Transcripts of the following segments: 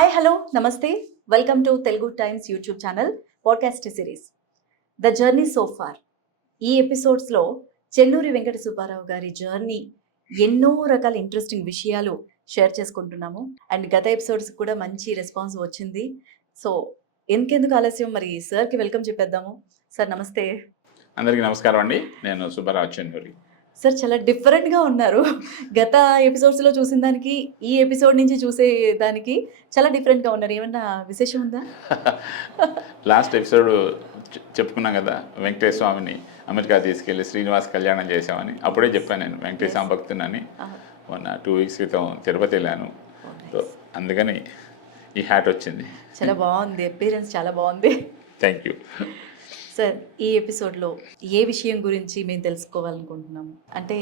Hi hello నమస్తే welcome to Telugu times YouTube channel podcast series the journey so far. ఈ ఎపిసోడ్స్లో చెన్నూరి వెంకట సుబ్బారావు గారి journey ఎన్నో రకాల ఇంట్రెస్టింగ్ విషయాలు షేర్ చేసుకుంటున్నాము. అండ్ గత ఎపిసోడ్స్ కూడా మంచి రెస్పాన్స్ వచ్చింది. సో ఇంకెందుకు ఆలస్యం, మరి సార్కి వెల్కమ్ చెప్పేద్దాము. సార్ నమస్తే. అందరికీ నమస్కారం అండి. నేను సుబ్బారావు చెన్నూరి. సార్ చాలా డిఫరెంట్గా ఉన్నారు. గత ఎపిసోడ్స్లో చూసిన దానికి ఈ ఎపిసోడ్ నుంచి చూసే దానికి చాలా డిఫరెంట్గా ఉన్నారు. ఏమన్నా విశేషం ఉందా? లాస్ట్ ఎపిసోడ్ చెప్పుకున్నాం కదా, వెంకటేశ్వర స్వామిని అమెరికా తీసుకెళ్ళి శ్రీనివాస్ కళ్యాణం చేసామని. అప్పుడే చెప్పాను నేను వెంకటేశ్వర స్వామి భక్తునని. మొన్న 2 weeks క్రితం తిరుపతి వెళ్ళాను. సో అందుకని ఈ హ్యాట్ వచ్చింది. చాలా బాగుంది, అపీరెన్స్ చాలా బాగుంది. Thank you sir. ఈ ఎపిసోడ్లో ఏ విషయం గురించి మేము తెలుసుకోవాలనుకుంటున్నాము అంటే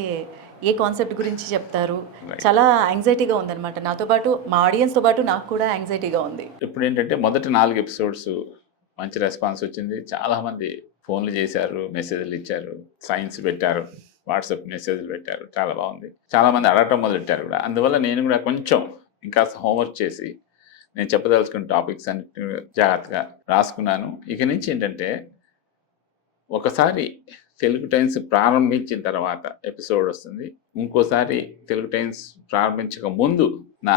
ఏ కాన్సెప్ట్ గురించి చెప్తారు? చాలా యాంగ్జైటీగా ఉందన్నమాట. నాతో పాటు మా ఆడియన్స్తో పాటు నాకు కూడా యాంగ్జైటీగా ఉంది. ఇప్పుడు ఏంటంటే మొదటి 4 ఎపిసోడ్స్ మంచి రెస్పాన్స్ వచ్చింది. చాలామంది ఫోన్లు చేశారు, మెసేజ్లు ఇచ్చారు, సైన్స్ పెట్టారు, వాట్సాప్ మెసేజ్లు పెట్టారు. చాలా బాగుంది. చాలామంది అడగటం మొదలెట్టారు కూడా. అందువల్ల నేను కూడా కొంచెం ఇంకా హోంవర్క్ చేసి నేను చెప్పదలుచుకున్న టాపిక్స్ అన్ని జాగ్రత్తగా రాసుకున్నాను. ఇక నుంచి ఏంటంటే ఒకసారి తెలుగు టైమ్స్ ప్రారంభించిన తర్వాత ఎపిసోడ్ వస్తుంది, ఇంకోసారి తెలుగు టైమ్స్ ప్రారంభించక ముందు నా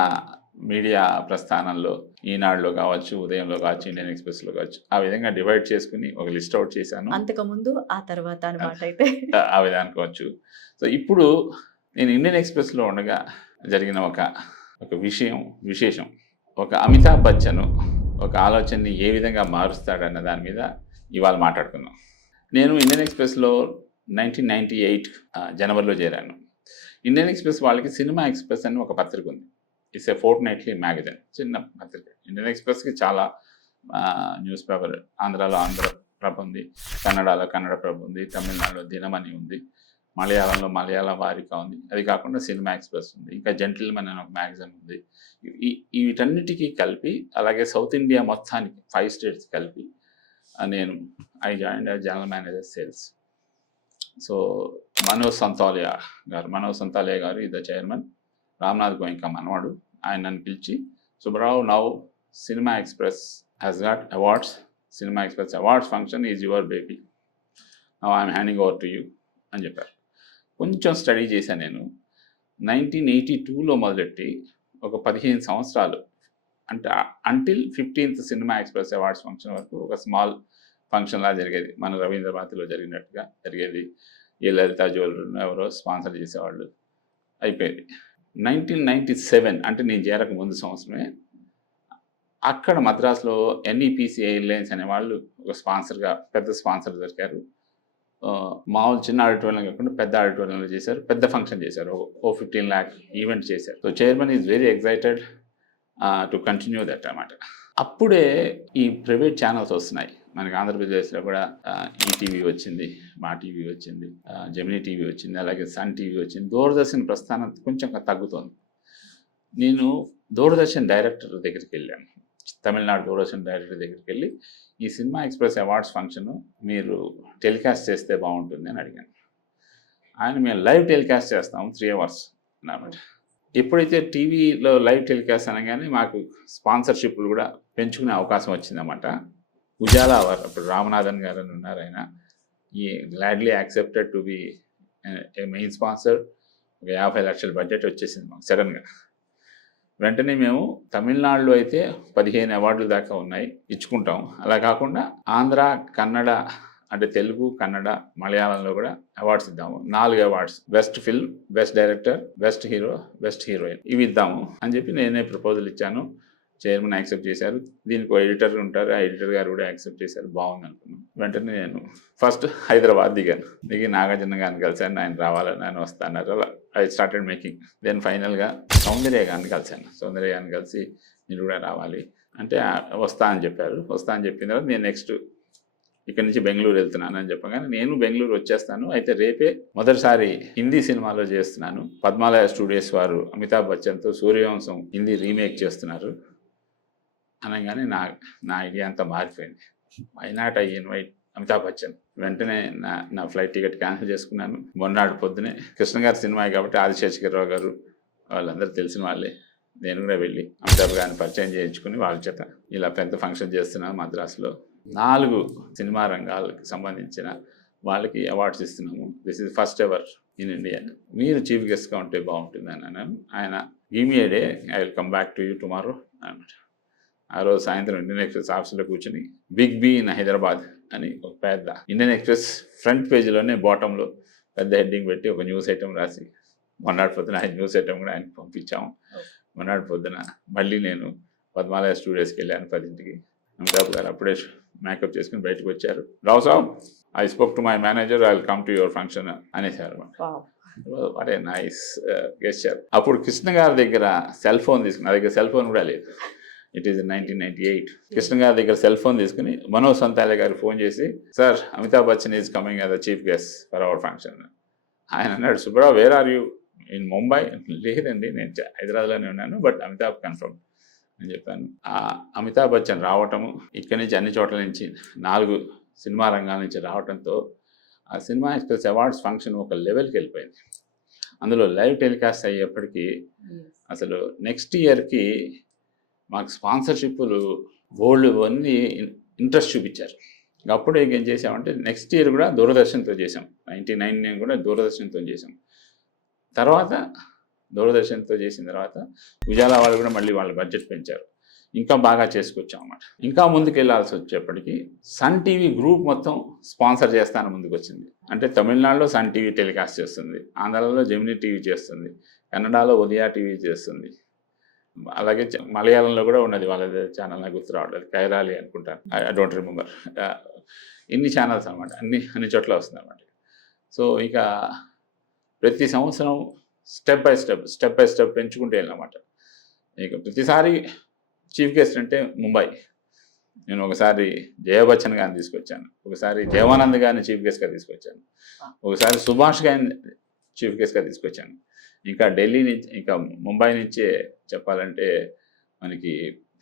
మీడియా ప్రస్థానంలో ఈనాడులో కావచ్చు, ఉదయంలో కావచ్చు, ఇండియన్ ఎక్స్ప్రెస్లో కావచ్చు, ఆ విధంగా డివైడ్ చేసుకుని ఒక లిస్ట్ అవుట్ చేశాను. అంతకుముందు ఆ తర్వాత అనమాట. అయితే ఆ విధానం కావచ్చు. సో ఇప్పుడు నేను ఇండియన్ ఎక్స్ప్రెస్లో ఉండగా జరిగిన ఒక విశేషం, ఒక అమితాబ్ బచ్చన్ ఒక ఆలోచనని ఏ విధంగా మారుస్తాడన్న దాని మీద ఇవాళ మాట్లాడుకుందాం. నేను ఇండియన్ ఎక్స్ప్రెస్లో 1998 జనవరిలో చేరాను. ఇండియన్ ఎక్స్ప్రెస్ వాళ్ళకి సినిమా ఎక్స్ప్రెస్ అని ఒక పత్రిక ఉంది. ఇట్స్ ఏ ఫోర్ట్నైట్లీ మ్యాగజైన్, చిన్న పత్రిక. ఇండియన్ ఎక్స్ప్రెస్కి చాలా న్యూస్ పేపర్, ఆంధ్రాలో ఆంధ్రప్రభ ఉంది, కన్నడలో కన్నడప్రభ ఉంది, తమిళనాడులో దినమణి ఉంది, మలయాళంలో మలయాళ వారిక ఉంది. అది కాకుండా సినిమా ఎక్స్ప్రెస్ ఉంది, ఇంకా జెంటిల్మెన్ అనే ఒక మ్యాగజైన్ ఉంది. వీటన్నిటికీ కలిపి, అలాగే సౌత్ ఇండియా మొత్తానికి 5 states కలిపి నేను join general manager sales. So Manoj Santhalia గారు ఇది చైర్మన్, రామ్నాథ్ గోయింకా మనవాడు. ఆయన నన్ను పిలిచి, Subbarao, now cinema express has got awards, cinema express awards function is your baby, now I'm handing over to you అని చెప్పారు. కొంచెం స్టడీ చేశాను నేను. 1982లో మొదలెట్టి ఒక 15 సంవత్సరాలు, అంటే until 15th cinema express awards function వరకు ఒక స్మాల్ ఫంక్షన్లా జరిగేది. మన రవీంద్ర భారతిలో జరిగినట్టుగా జరిగేది. ఏ లలితా జ్యువెలరీ ఎవరో స్పాన్సర్ చేసేవాళ్ళు. అయిపోయింది. 1997 అంటే నేను చేరక ముందు సంవత్సరమే అక్కడ మద్రాసులో NEPC ఎయిర్లైన్స్ అనేవాళ్ళు ఒక స్పాన్సర్గా, పెద్ద స్పాన్సర్ దొరికారు. మామూలు చిన్న ఆడిటోరియం కాకుండా పెద్ద ఆడిటోరియంలో చేశారు, పెద్ద ఫంక్షన్ చేశారు, ఓ 15 lakh ఈవెంట్ చేశారు. So chairman is very excited to continue that అన్నమాట. అప్పుడే ఈ ప్రైవేట్ ఛానల్స్ వస్తున్నాయి మనకి. ఆంధ్రప్రదేశ్లో కూడా ఈటీవీ వచ్చింది, మా టీవీ వచ్చింది, జెమినీ టీవీ వచ్చింది, అలాగే సన్ టీవీ వచ్చింది. దూరదర్శన్ ప్రస్థానం కొంచెం తగ్గుతోంది. నేను దూరదర్శన్ డైరెక్టర్ దగ్గరికి వెళ్ళాను, తమిళనాడు దూరదర్శన్ డైరెక్టర్ దగ్గరికి వెళ్ళి, ఈ సినిమా ఎక్స్ప్రెస్ అవార్డ్స్ ఫంక్షన్ మీరు టెలికాస్ట్ చేస్తే బాగుంటుంది అని అడిగాను. ఆయన మేము లైవ్ టెలికాస్ట్ చేస్తాము 3 hours అన్నమాట. ఎప్పుడైతే టీవీలో లైవ్ టెలికాస్ట్ అనగానే మాకు స్పాన్సర్షిప్లు కూడా పెంచుకునే అవకాశం వచ్చిందన్నమాట. ఉజాలా అవర్, అప్పుడు రామనాథన్ గారు అని ఉన్నారు, ఆయన ఈ gladly accepted to be A main sponsor. ఒక 50 లక్షల బడ్జెట్ వచ్చేసింది మాకు సడన్గా. వెంటనే మేము తమిళనాడులో అయితే 15 అవార్డులు దాకా ఉన్నాయి, ఇచ్చుకుంటాం. అలా కాకుండా ఆంధ్ర, కన్నడ, అంటే తెలుగు, కన్నడ, మలయాళంలో కూడా అవార్డ్స్ ఇద్దాము. 4 awards, best film, best director, best hero, best heroine, ఇవి ఇద్దాము అని చెప్పి నేనే ప్రపోజల్ ఇచ్చాను. చైర్మన్ యాక్సెప్ట్ చేశారు. దీనికి ఎడిటర్ ఉంటారు, ఆ ఎడిటర్ గారు కూడా యాక్సెప్ట్ చేశారు. బాగుంది అనుకున్నాను. వెంటనే నేను ఫస్ట్ హైదరాబాద్ దిగి నాగార్జున గారిని కలిశాను. ఆయన రావాలని, ఆయన వస్తాన్నారు. అలా ఐ స్టార్టెడ్ మేకింగ్. దెన్ ఫైనల్గా సౌందర్య గారిని కలిశాను. సౌందర్య గారిని కలిసి మీరు కూడా రావాలి అంటే వస్తా అని చెప్పారు. వస్తా అని చెప్పిన తర్వాత నేను నెక్స్ట్ ఇక్కడ నుంచి బెంగళూరు వెళ్తున్నాను అని చెప్పగానే నేను బెంగళూరు వచ్చేస్తాను, అయితే రేపే మొదటిసారి హిందీ సినిమాలో చేస్తున్నాను, పద్మాలయ స్టూడియోస్ వారు అమితాబ్ బచ్చన్తో సూర్యవంశం హిందీ రీమేక్ చేస్తున్నారు అనగానే నా ఐడియా అంతా మారిపోయింది. Why not I invite Amitabh Bachchan. వెంటనే నా ఫ్లైట్ టికెట్ క్యాన్సిల్ చేసుకున్నాను. మొన్నటి పొద్దునే కృష్ణ గారి సినిమా కాబట్టి ఆదిశేషగిరిరావు గారు వాళ్ళందరూ తెలిసిన వాళ్ళే, నేను కూడా వెళ్ళి అమితాబ్ గారిని పరిచయం చేయించుకుని వాళ్ళ చేత ఇలా పెద్ద ఫంక్షన్ చేస్తున్నాను మద్రాసులో. 4 సినిమా రంగాలకు సంబంధించిన వాళ్ళకి అవార్డ్స్ ఇస్తున్నాము. This is first ever in India. మీరు చీఫ్ గెస్ట్గా ఉంటే బాగుంటుందని అన్నాను. ఆయన give me A day, I will come back to you tomorrow అన్నమాట. ఆ రోజు సాయంత్రం ఇండియన్ ఎక్స్ప్రెస్ ఆఫీస్లో కూర్చొని బిగ్ బీ ఇన్ హైదరాబాద్ అని ఒక పెద్ద ఇండియన్ ఎక్స్ప్రెస్ ఫ్రంట్ పేజీలోనే బాటంలో పెద్ద హెడ్డింగ్ పెట్టి ఒక న్యూస్ ఐటమ్ రాసి మొన్నటి పొద్దున ఆ న్యూస్ ఐటమ్ కూడా ఆయనకి పంపించాము. మొన్నటి పొద్దున మళ్ళీ నేను పద్మాలయ స్టూడియోస్కి వెళ్ళాను 10ంటికి. అమితాబ్ గారు అప్పుడే మేకప్ చేసుకుని బయటకు వచ్చారు. Rao Saab, I spoke to my manager, I will come to your function అనేసారు. What a nice gesture. అప్పుడు కృష్ణ గారి దగ్గర సెల్ ఫోన్ తీసుకుని, నా దగ్గర సెల్ ఫోన్ కూడా లేదు, ఇట్ ఈస్ 1998. కృష్ణ గారి దగ్గర సెల్ ఫోన్ తీసుకుని మనోజ్ సంతాలే గారు ఫోన్ చేసి, sir Amitabh Bachchan is coming as a chief guest for our function. ఆయన అన్నాడు, Subrao where are you, in Mumbai? లేదండి, నేను హైదరాబాద్లోనే ఉన్నాను, బట్ అమితాబ్ కన్ఫర్మ్ అని చెప్పాను. ఆ అమితాబ్ బచ్చన్ రావటము, ఇక్కడి నుంచి అన్ని చోట్ల నుంచి 4 సినిమా రంగాల నుంచి రావడంతో ఆ సినిమా ఎక్స్ప్రెస్ అవార్డ్స్ ఫంక్షన్ ఒక లెవెల్కి వెళ్ళిపోయింది. అందులో లైవ్ టెలికాస్ట్ అయ్యేప్పటికీ అసలు నెక్స్ట్ ఇయర్కి మాకు స్పాన్సర్షిప్లు గోల్డ్ ఇవన్నీ ఇంట్రెస్ట్ చూపించారు. అప్పుడు ఏం చేసామంటే నెక్స్ట్ ఇయర్ కూడా దూరదర్శన్తో చేసాం. 99 కూడా దూరదర్శన్తో చేసాం. తర్వాత దూరదర్శన్తో చేసిన తర్వాత ఉజాలా వాళ్ళు కూడా మళ్ళీ వాళ్ళ బడ్జెట్ పెంచారు. ఇంకా బాగా చేసుకొచ్చాం అన్నమాట. ఇంకా ముందుకు వెళ్ళాల్సి వచ్చేప్పటికి సన్ టీవీ గ్రూప్ మొత్తం స్పాన్సర్ చేస్తాను ముందుకు వచ్చింది. అంటే తమిళనాడులో సన్ టీవీ టెలికాస్ట్ చేస్తుంది, ఆంధ్రాలో జెమినీ టీవీ చేస్తుంది, కన్నడలో ఉదయా టీవీ చేస్తుంది, అలాగే మలయాళంలో కూడా ఉన్నది వాళ్ళ ఛానల్, నాకు గుర్తు రావట్లేదు, కైరాలి అనుకుంటాను, ఐ డోంట్ రిమెంబర్. ఇన్ని ఛానల్స్ అనమాట, అన్ని చోట్ల వస్తుంది అనమాట. సో ఇక ప్రతి సంవత్సరం స్టెప్ బై స్టెప్ పెంచుకుంటే వెళ్ళినమాట. ఇక ప్రతిసారి చీఫ్ గెస్ట్ అంటే ముంబై. నేను ఒకసారి జయ బచ్చన్ గారిని తీసుకొచ్చాను, ఒకసారి దేవానంద్ గారిని చీఫ్ గెస్ట్గా తీసుకొచ్చాను, ఒకసారి సుభాష్ గారిని చీఫ్ గెస్ట్గా తీసుకొచ్చాను. ఇంకా ఢిల్లీ నుంచి, ఇంకా ముంబై నుంచే చెప్పాలంటే మనకి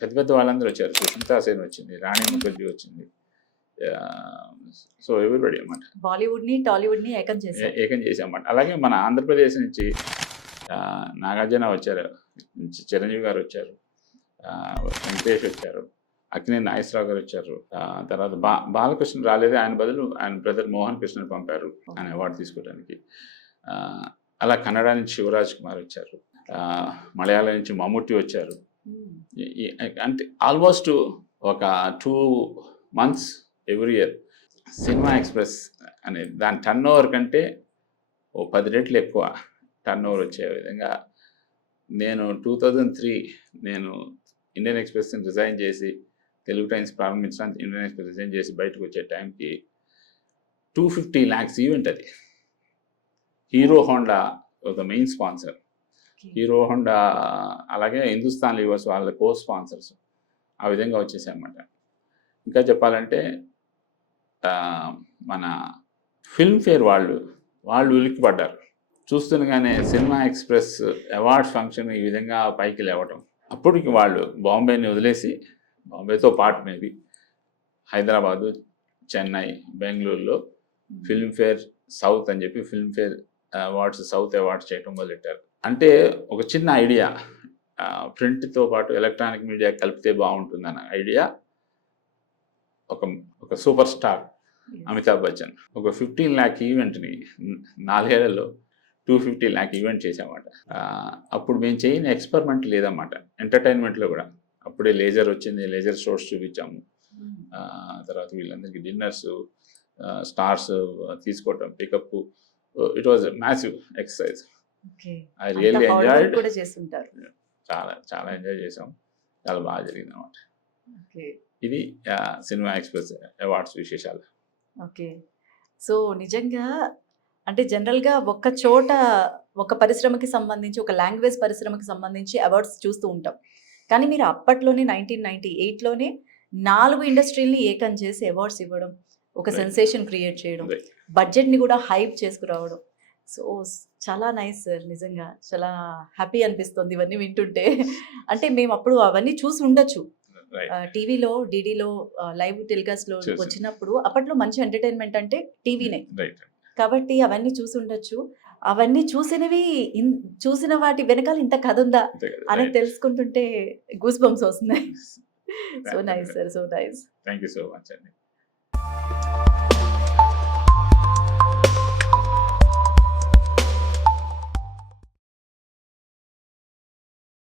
పెద్ద పెద్ద వాళ్ళందరూ వచ్చారు. సుష్మితా సేన్ వచ్చింది, రాణి ముఖర్జీ వచ్చింది, సో ఎవ్రీబడి అన్నమాట. బాలీవుడ్ని టాలీవుడ్ని ఏకం చేసామన్నమాట. అలాగే మన ఆంధ్రప్రదేశ్ నుంచి నాగార్జున వచ్చారు, చిరంజీవి గారు వచ్చారు, వెంకటేష్ వచ్చారు, అక్కినేని నాగేశ్వరరావు గారు వచ్చారు. తర్వాత బాలకృష్ణ రాలేదు, ఆయన బదులు ఆయన బ్రదర్ మోహన్ కృష్ణని పంపారు ఆయన అవార్డు తీసుకోవడానికి. అలా కన్నడ నుంచి శివరాజ్ కుమార్ వచ్చారు, మలయాళం నుంచి మమ్ముట్టి వచ్చారు. అంటే ఆల్మోస్ట్ ఒక 2 months every year cinema express అనే దాని టర్న్ ఓవర్ కంటే 10 రెట్లు ఎక్కువ టర్న్ ఓవర్ వచ్చే విధంగా నేను 2003 నేను ఇండియన్ ఎక్స్ప్రెస్ని రిజైన్ చేసి తెలుగు టైమ్స్ ప్రారంభించడానికి ఇండియన్ ఎక్స్ప్రెస్ రిజైన్ చేసి బయటకు వచ్చే టైంకి 250 lakhs ఈవెంట్ అది. Hero Honda the main sponsor, hero Honda అలాగే హిందుస్థాన్ లీవర్స్ వాళ్ళ కో స్పాన్సర్స్, ఆ విధంగా వచ్చేసాయన్నమాట. ఇంకా చెప్పాలంటే మన ఫిల్మ్ఫేర్ వాళ్ళు ఉలిక్కిపడ్డారు చూస్తుండగానే సినిమా ఎక్స్ప్రెస్ అవార్డ్స్ ఫంక్షన్ ఈ విధంగా పైకి లేవటం. అప్పటికి వాళ్ళు బాంబేని వదిలేసి, బాంబేతో పాటు మేబీ హైదరాబాదు, చెన్నై, బెంగళూరులో ఫిల్మ్ఫేర్ సౌత్ అని చెప్పి ఫిల్మ్ఫేర్ అవార్డ్స్, సౌత్ అవార్డ్స్ చేయటం మొదలెట్టారు. అంటే ఒక చిన్న ఐడియా, ప్రింట్తో పాటు ఎలక్ట్రానిక్ మీడియా కలిపితే బాగుంటుందన్న ఐడియా. ఒక సూపర్ స్టార్ అమితాబ్ బచ్చన్ ఒక 15 lakh ఈవెంట్ని 4 ఏళ్లలో 250 lakh ఈవెంట్ చేసామన్నమాట. అప్పుడు మేము చేయని ఎక్స్పెరిమెంట్ లేదన్నమాట ఎంటర్టైన్మెంట్లో కూడా. అప్పుడే లేజర్ వచ్చింది, లేజర్ షోస్ చూపించాము. తర్వాత వీళ్ళందరికీ డిన్నర్స్, స్టార్స్ తీసుకోవటం, pickup. It was massive exercise. I really enjoyed. చాలా చాలా ఎంజాయ్ చేసాం, చాలా బాగా జరిగింది అన్నమాట. ఇది సినిమా ఎక్స్ప్రెస్ అవార్డ్స్ విశేషాలు. ఓకే, సో నిజంగా అంటే జనరల్గా ఒక్క చోట ఒక పరిశ్రమకి సంబంధించి, ఒక లాంగ్వేజ్ పరిశ్రమకి సంబంధించి అవార్డ్స్ చూస్తూ ఉంటాం. కానీ మీరు అప్పట్లోనే 1998లోనే 4 ఇండస్ట్రీలని ఏకం చేసి అవార్డ్స్ ఇవ్వడం, ఒక సెన్సేషన్ క్రియేట్ చేయడం, బడ్జెట్ని కూడా హైప్ చేసుకురావడం. సో చాలా నైస్ సార్, నిజంగా చాలా హ్యాపీ అనిపిస్తుంది ఇవన్నీ వింటుంటే. అంటే మేము అప్పుడు అవన్నీ చూసి ఉండొచ్చు టీవీలో, డీడీలో లైవ్ టెలికాస్ట్లో వచ్చినప్పుడు. అప్పట్లో మంచి ఎంటర్టైన్మెంట్ అంటే టీవీనే కాబట్టి అవన్నీ చూసి ఉండొచ్చు. అవన్నీ చూసినవి చూసిన వాటి వెనకాల ఇంత కథ ఉందా అంతే కదా. అని తెలుసుకుంటుంటే గూస్ బంప్స్ వస్తున్నాయి. So nice sir, so nice. Thank you so much అండి.